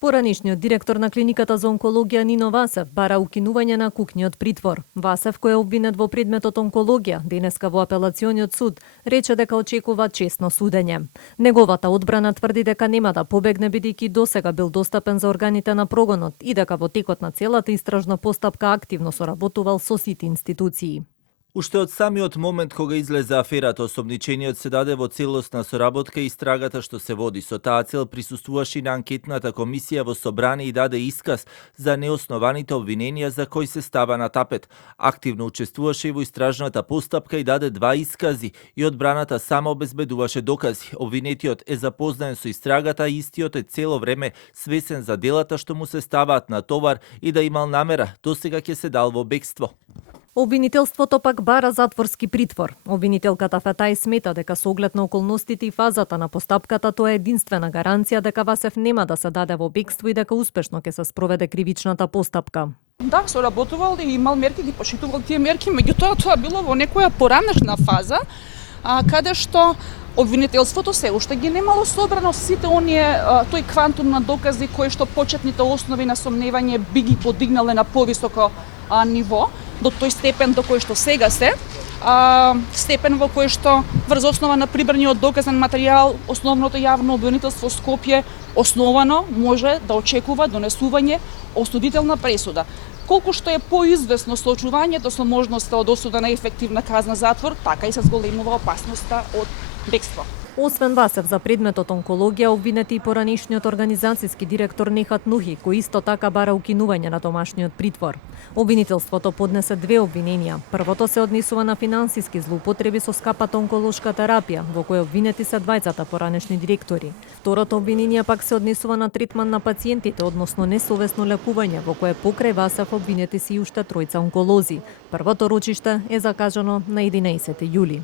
Поранишниот директор на клиниката за онкологија Нино Васев бара укинување на кукниот притвор. Васев, кој е обвинет во предметот онкологија, денеска во апелациониот суд, рече дека очекува честно судење. Неговата одбрана тврди дека нема да побегне бидејќи досега бил достапен за органите на прогонот и дека во текот на целата истражна постапка активно соработувал со сите институции. Уште од самиот момент кога излезе аферата, осомничениот се даде во целосна соработка и истрагата што се води. Со таа цел присуствуваше на анкетната комисија во собрание и даде исказ за неоснованите обвиненија за кои се става на тапет. Активно учествуваше и во истражната постапка и даде 2 искази и одбраната сама обезбедуваше докази. Обвинетиот е запознаен со истрагата и истиот е цело време свесен за делата што му се ставаат на товар и да имал намера, досега ќе се дал во бегство. Обвинителството пак бара затворски притвор. Обвинителката Фатај смета дека со оглед на околностите и фазата на постапката тоа е единствена гаранција дека Васев нема да се даде во бегство и дека успешно ќе се спроведе кривичната постапка. Да, соработувал и имал мерки, ги почитувал тие мерки, меѓутоа тоа било во некоја поранешна фаза, каде што обвинителството се уште ги немало собрано сите оние тој квантум на докази кои што почетните основи на сомневање би ги подигнале на повисоко ниво, до тој степен до кој што сега се, степен во кој што врз основа на прибраниот доказен материјал основното јавно обвинителство Скопје основано може да очекува донесување осудителна пресуда. Колку што е поизвестно соочувањето со можноста од осуда на ефективна казна затвор, така и се зголемува опасноста од бегство. Освен Васев за предметот онкологија, обвинети и поранишниот организацијски директор Нехат Нухи, кој исто така бара укинување на домашниот притвор. Обвинителството поднесе 2 обвиненија. Првото се однесува на финансиски злоупотреби со скапата онколошка терапија, во која обвинети се двајцата поранешни директори. Второто обвинение пак се однесува на третман на пациентите, односно несовесно лекување, во кое покрај Васев обвинети се и уште 3 онколози. Првото рочиште е закажано на 11 јули.